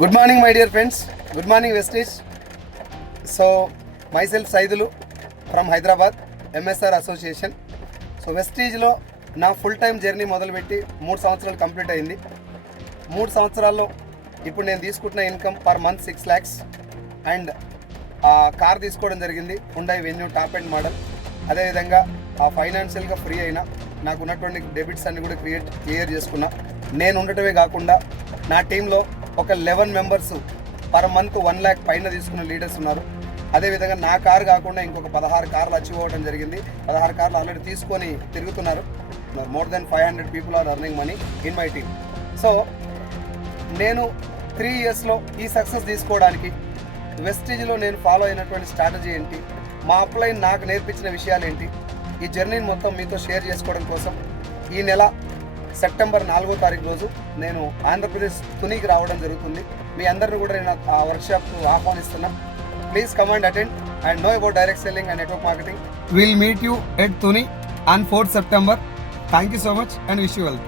Good morning my dear friends good morning Vestige so myself Saidulu from Hyderabad MSR association so వెస్టీజ్లో నా full time journey మొదలుపెట్టి మూడు సంవత్సరాలు complete అయింది. మూడు సంవత్సరాల్లో ఇప్పుడు నేను తీసుకుంటున్న income per month six lakhs and ఆ కార్ తీసుకోవడం జరిగింది Hyundai Venue top and model అదేవిధంగా ఆ ఫైనాన్షియల్గా ఫ్రీ అయినా నాకు ఉన్నటువంటి డెబిట్స్ అన్ని కూడా క్రియేట్ క్లియర్ చేసుకున్నా. నేను ఉండటమే కాకుండా నా టీంలో ఒక eleven members per month one lakh పైన తీసుకున్న లీడర్స్ ఉన్నారు. అదేవిధంగా నా కారు కాకుండా ఇంకొక పదహారు కార్లు అచీవ్ అవ్వడం జరిగింది. పదహారు కార్లు ఆల్రెడీ తీసుకొని తిరుగుతున్నారు. More than five hundred people are earning money in my team so నేను త్రీ ఇయర్స్లో ఈ సక్సెస్ తీసుకోవడానికి వెస్టేజ్లో నేను ఫాలో అయినటువంటి స్ట్రాటజీ ఏంటి? మా అప్లైన్ నాకు నేర్పించిన విషయాలు ఏంటి? ఈ జర్నీని మొత్తం మీతో షేర్ చేసుకోవడం కోసం ఈ నెల సెప్టెంబర్ నాలుగో తారీఖు రోజు నేను ఆంధ్రప్రదేశ్ తునికి రావడం జరుగుతుంది. మీ అందరిని కూడా నేను ఆ workshop ఆహ్వానిస్తున్నా. Please come and attend and know about direct selling and network marketing will meet you at Tuni on fourth September thank you so much and wish you wealth